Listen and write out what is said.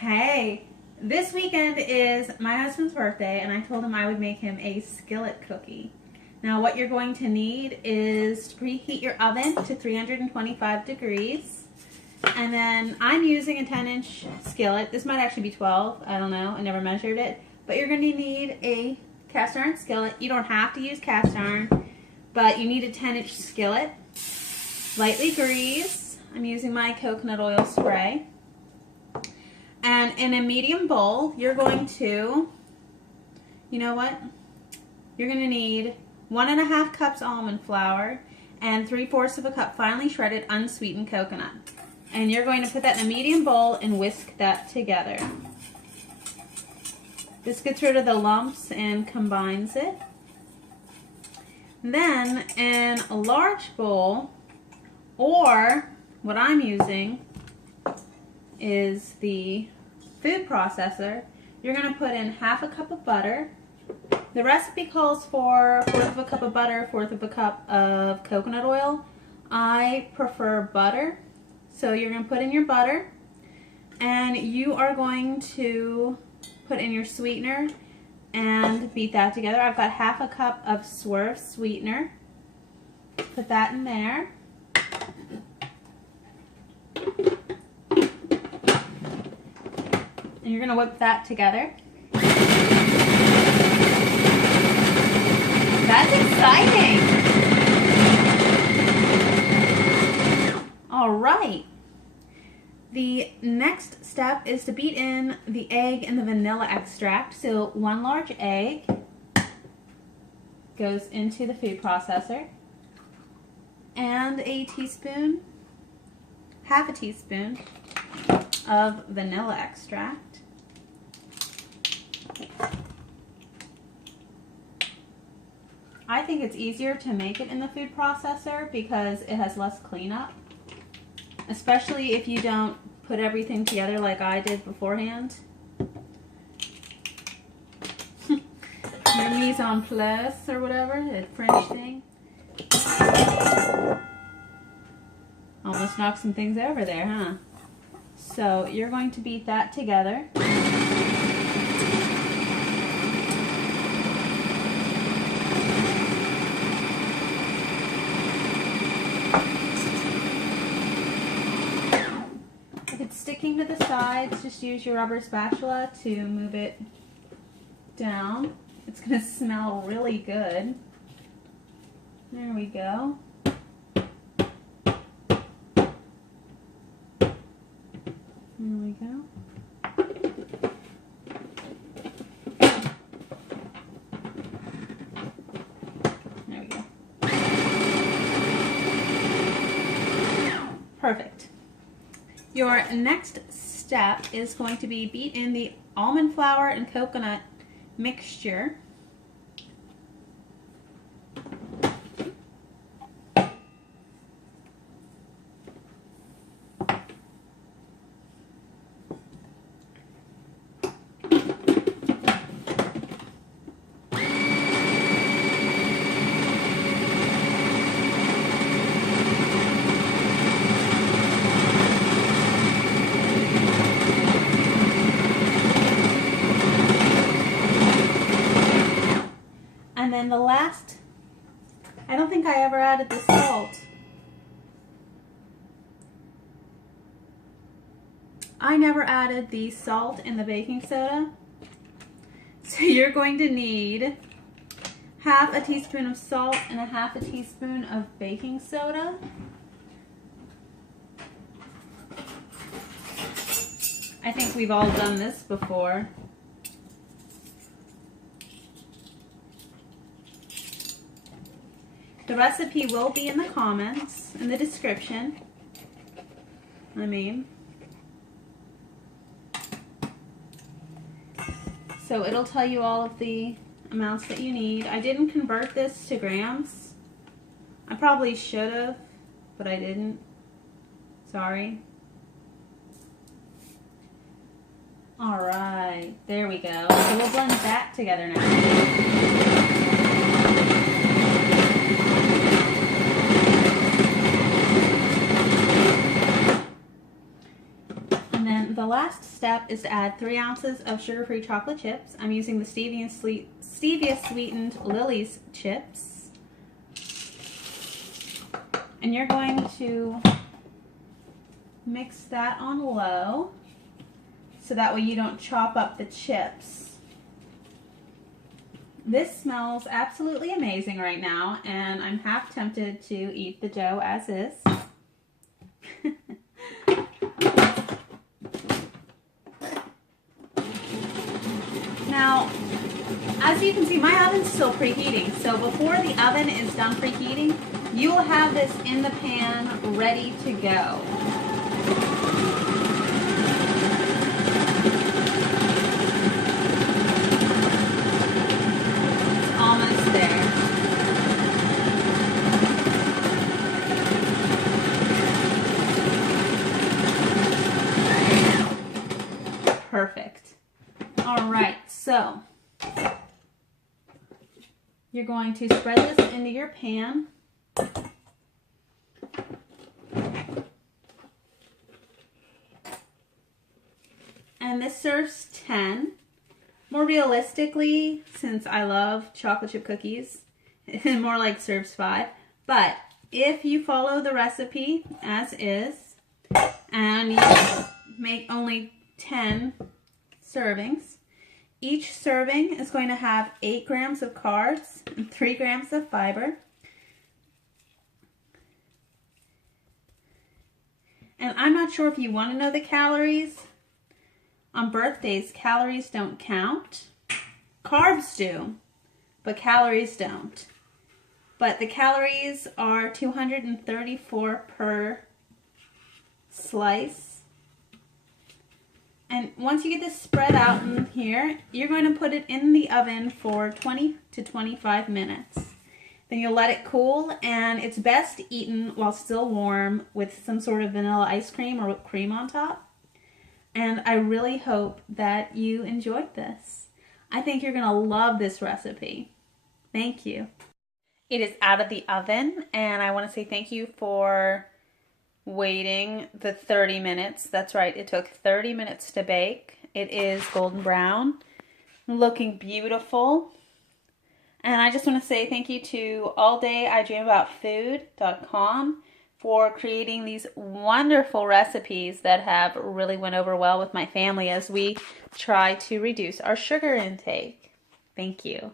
Hey, this weekend is my husband's birthday, and I told him I would make him a skillet cookie. Now, what you're going to need is to preheat your oven to 325 degrees. And then I'm using a 10-inch skillet. This might actually be 12. I don't know. I never measured it. But you're going to need a cast iron skillet. You don't have to use cast iron, but you need a 10-inch skillet. Lightly grease. I'm using my coconut oil spray. And in a medium bowl, you're going to, you know what? You're going to need 1.5 cups almond flour and 3/4 of a cup finely shredded unsweetened coconut. And you're going to put that in a medium bowl and whisk that together. This gets rid of the lumps and combines it. Then in a large bowl, or what I'm using is the food processor, you're going to put in 1/2 cup of butter. The recipe calls for 1/4 of a cup of butter, 1/4 of a cup of coconut oil. I prefer butter. So you're going to put in your butter, and you are going to put in your sweetener and beat that together. I've got 1/2 cup of Swerve sweetener. Put that in there. And you're going to whip that together. That's exciting! All right. The next step is to beat in the egg and the vanilla extract. So 1 large egg goes into the food processor, and a teaspoon, 1/2 teaspoon of vanilla extract. I think it's easier to make it in the food processor because it has less cleanup, especially if you don't put everything together like I did beforehand. Your mise en place or whatever, the French thing. Almost knocked some things over there, huh? So you're going to beat that together. Sticking to the sides, just use your rubber spatula to move it down. It's going to smell really good. There we go. There we go. There we go. Perfect. Your next step is going to be beat in the almond flour and coconut mixture. And then the last, I don't think I ever added the salt. I never added the salt and the baking soda. So you're going to need 1/2 teaspoon of salt and 1/2 teaspoon of baking soda. I think we've all done this before. The recipe will be in the comments, in the description. So it'll tell you all of the amounts that you need. I didn't convert this to grams. I probably should have, but I didn't. Sorry. All right, there we go. So we'll blend that together now. the last step is to add 3 ounces of sugar-free chocolate chips. I'm using the stevia sweetened Lily's chips. And you're going to mix that on low so that way you don't chop up the chips. This smells absolutely amazing right now, and I'm half tempted to eat the dough as is. Now, as you can see, my oven's still preheating, so before the oven is done preheating, you will have this in the pan ready to go. It's almost there. Perfect. All right, so you're going to spread this into your pan. And this serves 10. More realistically, since I love chocolate chip cookies, more like serves 5. But if you follow the recipe as is, and you make only 10 servings, each serving is going to have 8 grams of carbs and 3 grams of fiber. And I'm not sure if you want to know the calories. On birthdays, calories don't count. Carbs do, but calories don't. But the calories are 234 per slice. And once you get this spread out in here, you're going to put it in the oven for 20 to 25 minutes. Then you'll let it cool, and it's best eaten while still warm with some sort of vanilla ice cream or whipped cream on top. And I really hope that you enjoyed this. I think you're going to love this recipe. Thank you. It is out of the oven, and I want to say thank you for waiting the 30 minutes. That's right, it took 30 minutes to bake. It is golden brown, looking beautiful. And I just want to say thank you to alldayidreamaboutfood.com for creating these wonderful recipes that have really went over well with my family as we try to reduce our sugar intake. Thank you.